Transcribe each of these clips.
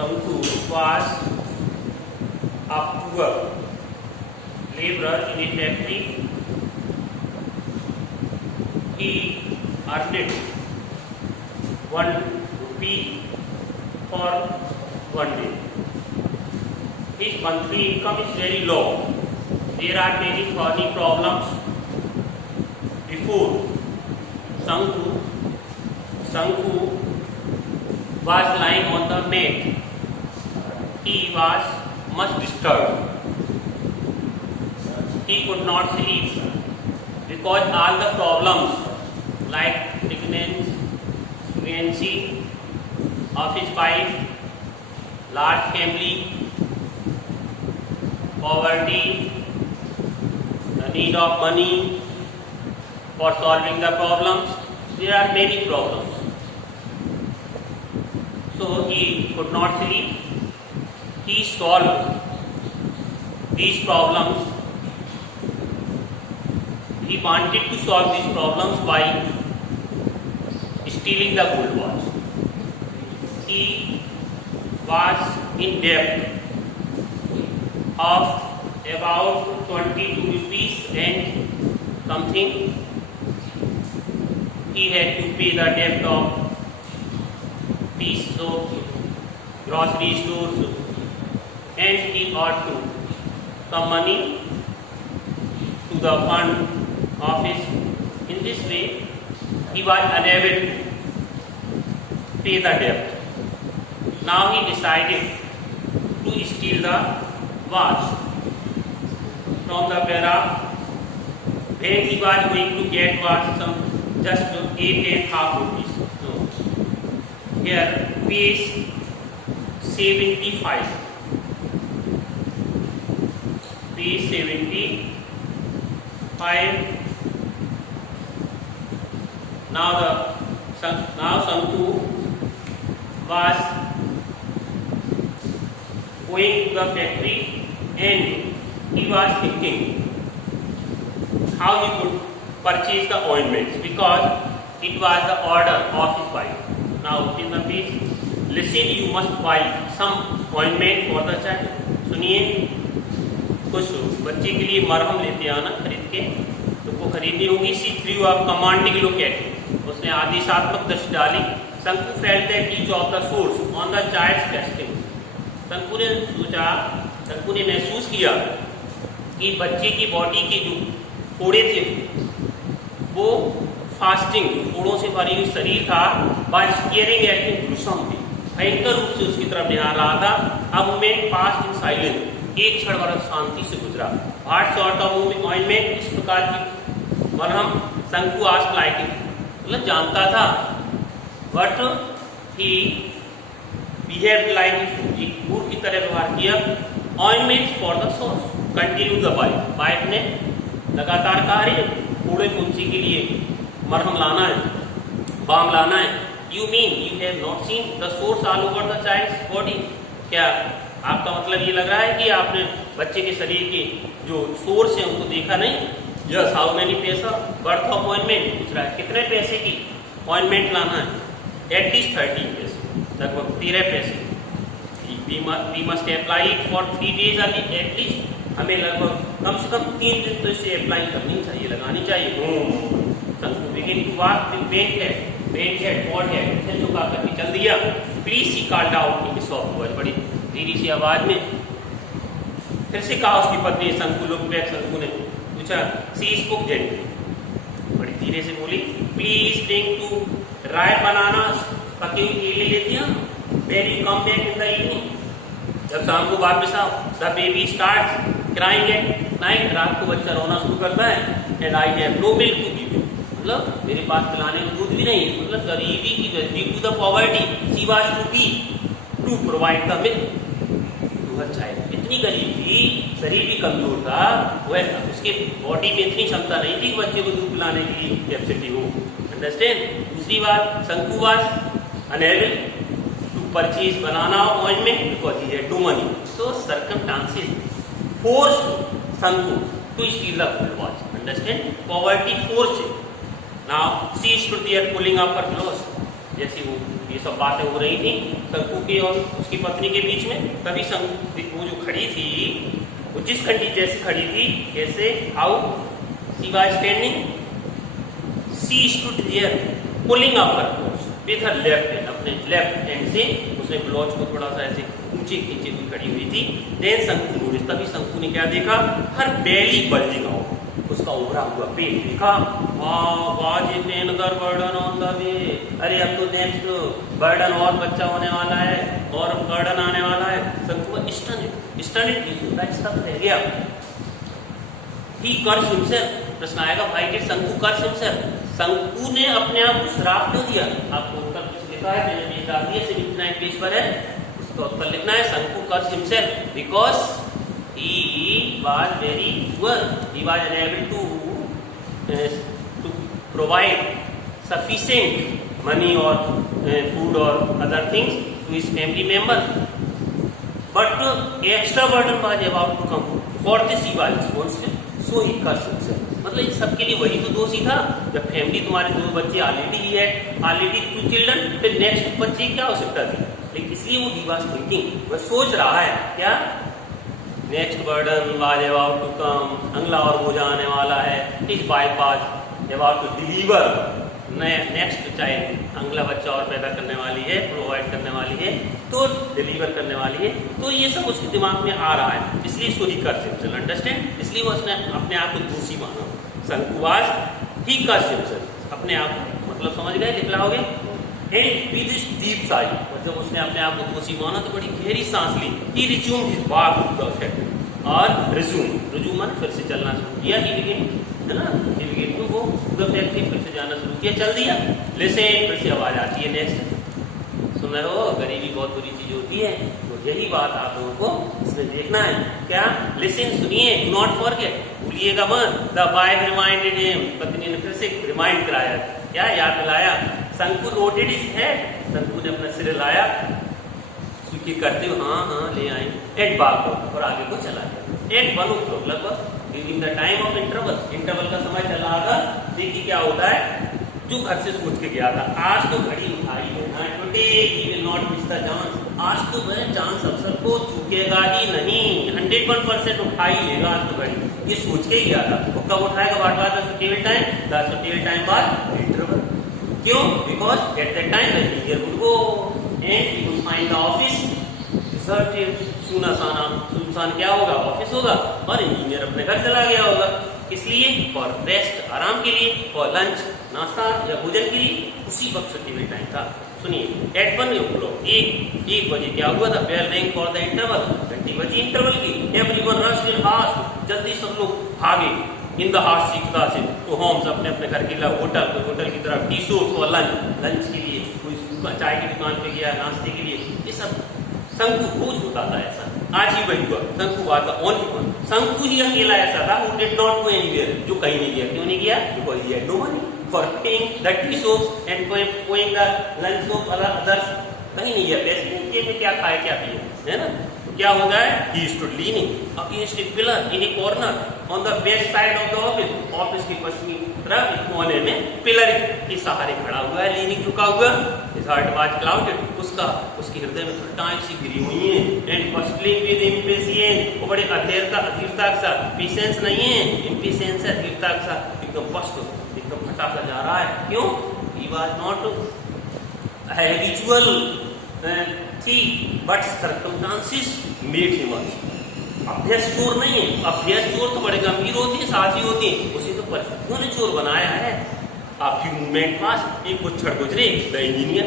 Shanku was a poor laborer in a factory. He earned 1 rupee for 1 day. His monthly income is very low. There are many funny problems before Shanku was lying on the mat. He was much disturbed. He could not sleep because all the problems like pregnancy of his wife, large family, poverty, the need of money for solving the problems. There are many problems. So he could not sleep. He solved these problems. He wanted to solve these problems by stealing the gold watch. He was in debt of about 22 rupees and something. He had to pay the debt of these stores, grocery stores, and he ought to some money to the fund office. In this way, he was unable to pay the debt. Now he decided to steal the watch from the bearer. When he was going to get watch, some just 8.5 rupees. So here, page 75. Page 75. Now Shanku was going to the factory and he was thinking how he could purchase the ointments because it was the order of his wife. Now in the page, listen, you must buy some ointment for the child. सुनिए, कुछ बच्चे के लिए मरहम लेते आना खरीद के, तो वो खरीदनी होगी. सी थ्री आप कमांडिंग लोकेट. उसने आदेशात्मक दृष्टि डाली. Shanku felt the teach of the source on the child's fasting. Shanku ने महसूस किया कि बच्चे की बॉडी के जो फोड़े थे वो फास्टिंग, फोड़ों से भरी हुई शरीर था. बाय स्टीयरिंग एट हिम ग्रुसम थी, भयंकर रूप से उसकी तरफ निहार रहा था. अब मोमेंट पास इन साइलेंस, एक क्षण भर शांति से गुजरा. हार्ट सॉर्ट ऑफ ऑइंटमेंट, इस प्रकार की मरहम शंकु आस्क्ड लाइक, मतलब जानता था, बट ही बिहेव्ड लाइक एक मूर्ख की तरह व्यवहार किया. Ointments for the source, continue the wife ने लगातार कहा, रे फोड़े फुंसी के लिए मरहम लाना है, बाम लाना है. You mean you have not seen the sores all over the child's body. क्या आपका मतलब ये लग रहा है कि आपने बच्चे के शरीर के जो सोर्स है उनको देखा नहीं? यस. हाउ मेनी पैसा वर्थ ऑफ ऑइंटमेंट पूछ रहा है, कितने पैसे की ऑइंटमेंट लाना है? एटलीस्ट 13 पैसे, लगभग 13 पैसे. We must apply it for 3 days early. At least हमें लगभग कम से कम 3 दिन तो इसे अप्लाई करनी चाहिए, लगानी चाहिए. Shanku begin to walk with bent head, bowed head, फिर झुका करके चल दिया. Please she called out in soft voice, बड़ी धीरे सी आवाज में फिर से कहा उसकी पत्नी. Shanku लुक बैक, Shanku ने पूछा. सी स्पोक जेंटली, बड़ी धीरे से बोली, प्लीज ब्रिंग 2 ड्राई बनानास, पकी हुई केले लेती हैं. When you come back in the evening, जब शाम को वापस आओ. The baby starts crying at night, रात को बच्चा रोना शुरू करता है. And I have no milk to give you, मतलब मेरे पास पिलाने को दूध भी नहीं. मतलब गरीबी की due to the poverty she was to provide the milk to her child. इतनी गरीब थी, शरीर भी कमजोर था, वह उसके बॉडी में इतनी क्षमता नहीं थी बच्चे को दूध पिलाने की कैपेसिटी हो. अंडरस्टैंड. दूसरी बात, Shanku was unable to purchase banana ointment because he had no money. So circumstances forced Shanku to steal the gold watch. Understand? Poverty forced him. Now she stood there pulling up her clothes. जैसी वो ये सब बातें हो रही थी शंकु की और उसकी पत्नी के बीच में, तभी वो जो खड़ी थी वो जिस कंडीशन जैसे खड़ी थी, जैसे how she was standing, she stood there pulling up her clothes with her left hand, अपने लेफ्ट हैंड से उसने ब्लाउज को थोड़ा सा ऐसे ऊंचे खींचे हुई खड़ी हुई थी। देन शंकु नोटिस, तभी शंकु ने क्या देखा, हर बेली बल्जिंग आउट, उसका उभरा हुआ पेट देखा। बर्डन ऑन द वे, अरे अब तो नेक्स्ट बर्डन और बच्चा होने वाला है और बर्डन आने वाला है। शंकु स्टनिड रह गया। ही कर्स हिमसेल्फ, प्रश्न आएगा भाई डिड शंकु कर्स हिमसेल्फ, शंकु ने अपने आप को श्राप क्यों दिया? आपको उत्तर कुछ लिखा है, मैंने पेज डाल दिया, 79 पेज पर है, उसका उत्तर लिखना है Shanku curses himself because he was very poor, he was unable to provide sufficient money or food or other things to his family members, but extra burden was about to come, for this he was responsible, so he cursed himself। मतलब इन सबके लिए वही तो दोषी था। जब family तुम्हारे 2 बच्चे ऑलरेडी ही है, ऑलरेडी 2 चिल्ड्रन, फिर नेक्स्ट बच्चे की क्या आवश्यकता थी? लेकिन इसलिए वो he was thinking, वह सोच रहा है क्या, next burden was about to come, अगला और बोझा आने वाला है, इस wife was about to deliver next child, अगला बच्चा और पैदा करने वाली है, प्रोवाइड करने वाली है, तो डिलीवर करने वाली है, तो ये सब उसके दिमाग में आ रहा है, इसलिए सो ही कर्स हिमसेल्फ, अंडरस्टैंड, इसलिए वो उसने अपने आप को दोषी माना। शंकु वाज ही कर्स हिमसेल्फ, अपने आप मतलब समझ गए, लिख लाओगे। And with this deep Sai, और जब उसने अपने आप को दोषी माना तो बड़ी गहरी सांस ली। He resumed his walk to the factory, और रिज्यूम माने फिर से चलना शुरू किया, ही बिगिन, है ना, he begin to go to the factory, फिर से जाना शुरू किया, चल दिया। लिसन, फिर से आवाज आती है नेक्स्ट, सुन रहे हो, गरीबी बहुत बुरी चीज होती है, तो यही बात आप लोगों को इसमें देखना है। क्या? लिसन, सुनिए, डू नॉट फॉरगेट, भूलिएगा मत। द वाइफ रिमाइंडेड हिम, पत्नी ने फिर से रिमाइंड कराया, क्या याद दिलाया। शंकु नोटेड हिज हेड, शंकु ने अपना सिर लाया, स्वीकृति करते हुए हाँ हाँ ले आए। एट बाग और आगे को चला गया। एट 1 o'clock लगभग during the time of interval, interval का समय चला आगा। देखिए क्या होता है, जो घर से सोच के गया था, आज तो घड़ी उठाई है, today he will not miss the chance, आज तो वह चांस अवसर को चूकेगा ही नहीं, 101% उठाई लेगा आज तो घड़ी, ये सोच के गया था। वो कब उठाएगा? What was the suitable time? The suitable time was interval. क्यों? Because at that time the engineer would go and he would find the office deserted, सुनसान क्या होगा? ऑफिस होगा, और इंजीनियर अपने घर चला गया होगा। इसलिए फॉर रेस्ट, आराम के लिए, फॉर लंच, नाश्ता या भोजन के लिए, उसी वक्त सुटेबल टाइम था। सुनिए, एट 1 o'clock, एक बजे क्या हुआ था? Bell ring for the interval, घंटी बजी इंटरवल की। एवरीवन रश्ड इन हाउस, जल्दी सब लोग भागे। इन द हाउस, सीखता से तो होम्स, अपने अपने घर के लिए, होटल की तरफ, टी शॉप फॉर लंच के लिए, कोई चाय की दुकान पे गया, नाश्ते के लिए, ये सब शंकु रोज होता था ऐसा। आज ही वही हुआ, शंकु हुआ था ओनली वन, शंकु ही अकेला ऐसा था who did not go anywhere, जो कहीं नहीं गया। क्यों नहीं गया? Because he had no money for paying the tea shop and going the lunch of others, कहीं नहीं गया। पैसे में क्या खाए क्या पिए, है ना। क्या होता है? He stood leaning against A pillar in A corner on the west side of the office, office की पश्चिमी तरफ एक कोने में पिलर के सहारे खड़ा हुआ है, लीनिंग झुका हुआ। हिज हार्ट वाज क्लाउडेड, उसके हृदय में घटाएं सी गिरी हुई हैं। एंड बस्टलिंग विद इम्पेशियंस, वो बड़े अधीरता के साथ, पेशेंस नहीं है, इम्पेशियंस है, अधीरता के साथ, एकदम एकदम फटा सा जा रहा है। क्यों? ही वाज नॉट हैबिचुअल थी, बट सर्कमस्टांसेस मेड हिम। अभ्यस चोर नहीं है, अभ्यस चोर तो बड़े गंभीर होती है, साहसी होती है, उसे तो परिस्थितियों ने चोर बनाया है। A few moment passed, एक गुच्छर गुजरे, द इंजीनियर,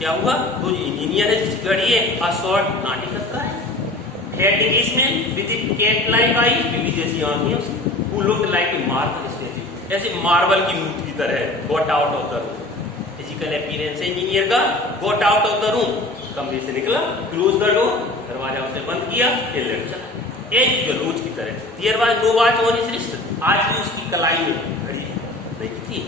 क्या हुआ? वो इंजीनियर है जिसकी घड़ी है, a short नाटी लगता है, head Englishman with a cat-like eyes, बिल्ली जैसी आंखें उसकी, who looked like a marble statue, ऐसे मार्बल की मूर्ति की तरह, got out of the room, physical appearance है इंजीनियर का, got out of the room, कमरे से निकला, क्लोज द डोर, दरवाजा उसने बंद किया, फिर लेट चला। एक रोज की तरह। There was no watch on his wrist, आज भी उसकी कलाई में घड़ी नहीं थी।